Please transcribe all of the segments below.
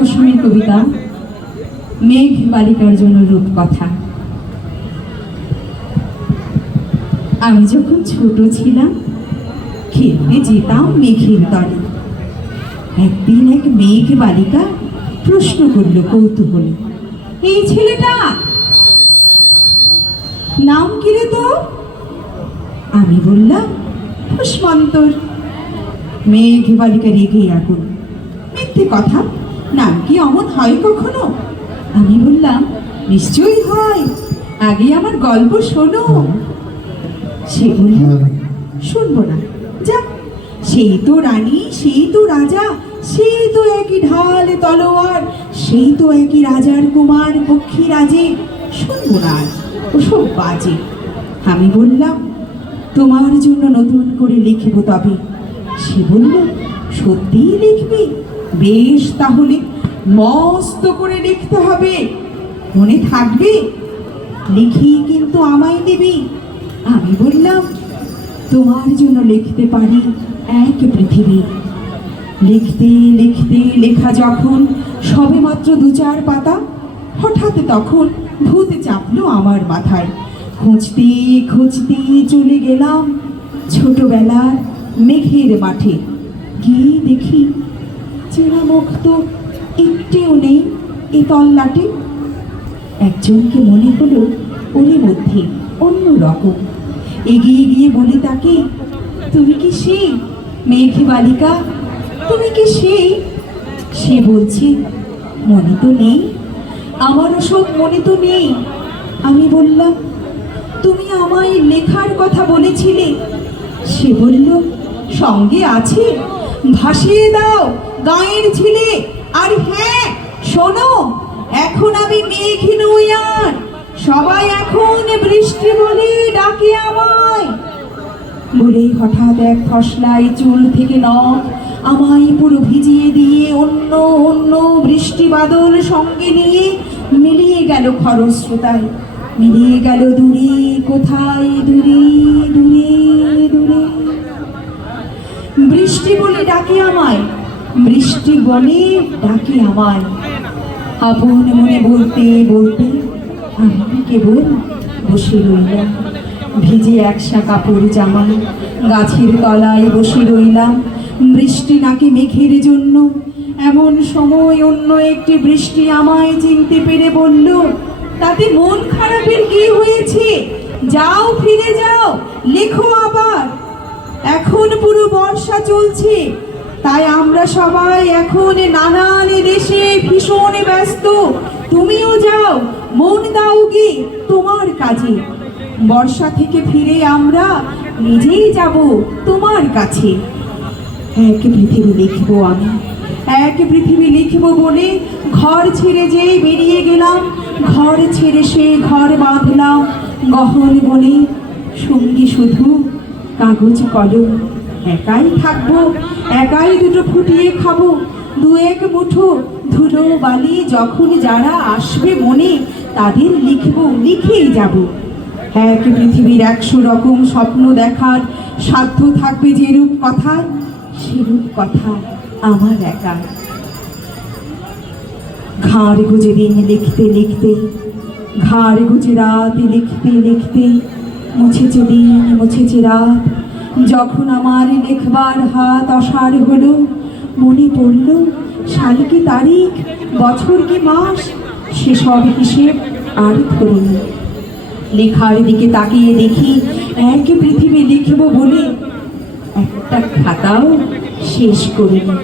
মৌসুমীর কবিতা মেঘ বালিকার জন্য রূপকথা। আমি যখন ছোট ছিলাম খেলতে যেতাম মেঘের তলে। একদিন এক মেঘ বালিকা প্রশ্ন করল কৌতূহলে, এই ছেলেটা নাম কি রে তোর? আমি বললাম কুষ্মান্তর। মেঘ বালিকা রেগে আগুন, মিথ্যে কথা, নাম কি অমন হয় কখনো? আমি বললাম নিশ্চয়ই হয়, আগে আমার গল্প শোনো। সে বলল শুনবো না, যা, সেই তো রানী, সেই তো রাজা, সেই তো একই ঢাল তলোয়ার, সেই তো একই রাজার কুমার পক্ষী রাজে, শুনবো না আজ ওসব বাজে। আমি বললাম তোমার জন্য নতুন করে লিখব তবে। সে বলল সত্যিই লিখবি? বেশ, তাহলে মস্ত করে লিখতে হবে, মনে থাকবে, লিখি কিন্তু আমায় দিবি। আমি বললাম তোমার জন্য লিখতে পারি এক পৃথিবী। লিখতে লিখতে লেখা যখন সবে মাত্র 2-4 পাতা, হঠাৎ তখন ভূত চাপলো আমার মাথায়। খুঁজতে খুঁজতে চলে গেলাম ছোটবেলার মেঘের মাঠে। গিয়ে দেখি চেনা মুখ তো একটিও নেই এ তল্লাটে। একজনকে মনে হলো ওর মধ্যে অন্য রকম। এগিয়ে গিয়ে বলি তাকে, তুমি কি সেই মেঘ বালিকা? তুমি কি সেই? সে বলছে মনে তো নেই, আমারও সব মনে তো নেই। আমি বললাম তুমি আমায় লেখার কথা বলেছিলে। সে বলল সঙ্গে আছে, ভাসিয়ে দাও গায়ের ঝিলে। আর হ্যাঁ শোনো, এখন আমি মেঘ নই আর, সবাই এখন বৃষ্টি বলে ডাকে আমায়। বলেই হঠাৎ এক ফসলায় চুল থেকে নখ আমায় পুরো ভিজিয়ে দিয়ে অন্য অন্য বৃষ্টি বাদল সঙ্গে নিয়ে মিলিয়ে গেল খরস্রোতায়, মিলিয়ে গেল দূরে কোথায়, দূরে দূরে দূরে। বৃষ্টি বলে ডাকে আমায়, বৃষ্টি বলে ডাকে আমায়। আপন মনে বলতে বলতে আমি কেবল বসে রইলাম, ভিজে একসা কাপড় জামা, গাছের তলায় বসে রইলাম। বৃষ্টি নাকি মেঘের জন্য। এমন সময় অন্য একটি বৃষ্টি আমায় চিনতে পেরে বলল, তাতে মন খারাপের কি হয়েছে? যাও, ফিরে যাও, লেখো আবার। এখন পুরো বর্ষা চলছে, তাই আমরা সবাই এখন নানান দেশে ভীষণ ব্যস্ত। তুমিও যাও, মন দাও গে তোমার কাজে। বর্ষা থেকে ফিরে আমরা নিজেই যাব তোমার কাছে। এক পৃথিবী লিখবো আমি, এক পৃথিবী লিখবো বলে ঘর ছেড়ে যেই বেরিয়ে গেলাম। ঘর ছেড়ে সে ঘর বাঁধলাম গহন বনে, সঙ্গী শুধু কাগজ কলম। একাই থাকবো, একাই দুটো ফুটিয়ে খাবো, 2-1 মুঠো ধুলো বালি যখন যারা আসবে মনে, তাদের লিখবো, লিখেই যাব। এক পৃথিবীর 100 রকম স্বপ্ন দেখার সাধ্য থাকবে যেরূপ কথা, সেরূপ কথা আমার একা। ঘাড় গুজে দিন লিখতে লিখতে, ঘাড় গুজে রাত লিখতে লিখতে, মুছেছে দিন মুছেছে রাত। যখন আমার লেখবার হাত অসাড় হলো, মনে পড়ল সাল কি তারিখ, বছর কি মাস, সেসব হিসেব আর ধরিনি। লেখার দিকে তাকিয়ে দেখি এক পৃথিবী লিখব বলে একটা খাতাও শেষ করিনি।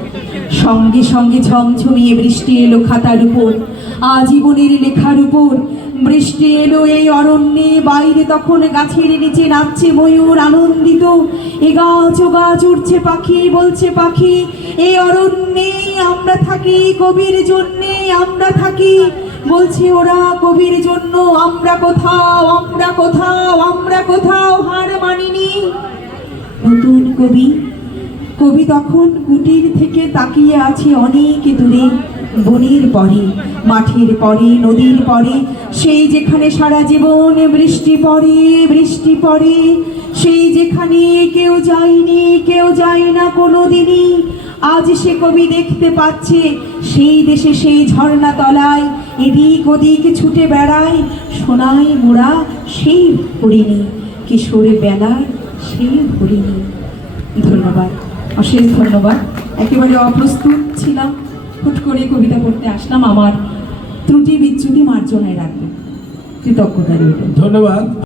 সঙ্গে সঙ্গে ঝমঝমিয়ে বৃষ্টি এলো খাতার উপর, আজীবনের লেখার উপর। বৃষ্টি এলো এই অরণ্যে, বাইরে তখন গাছের নিচে নাচছে ময়ূর আনন্দিত। এ গাছ ও গাছ উঠছে পাখি, বলছে পাখি এই অরণ্যে আমরা থাকি, কবির জন্যে আমরা থাকি। বলছে ওরা কবির জন্য, আমরা কোথাও, আমরা কোথাও, আমরা কোথাও হার মানিনি। নতুন কবি, কবি তখন কুটির থেকে তাকিয়ে আছে অনেক দূরে, বনের পরে, মাঠের পরে, নদীর পরে, সেই যেখানে সারা জীবন বৃষ্টি পড়ে, বৃষ্টি পড়ে, সেই যেখানে কেউ যায়নি, কেউ যায় না কোনোদিনই। আজ সে কবি দেখতে পাচ্ছে সেই দেশে সেই ঝর্ণা তলায় এদিক ওদিক ছুটে বেড়ায় সোনায় মোড়া সেই হরিণী, কিশোরে বেলায় সেই হরিণী। ধন্যবাদ, অশেষ ধন্যবাদ। একেবারে অপ্রস্তুত ছিলাম, হুট করে কবিতা পড়তে আসলাম। আমার ত্রুটি বিচ্যুতি মার্জনায় রাখবেন, কৃতজ্ঞতা রইল। ধন্যবাদ।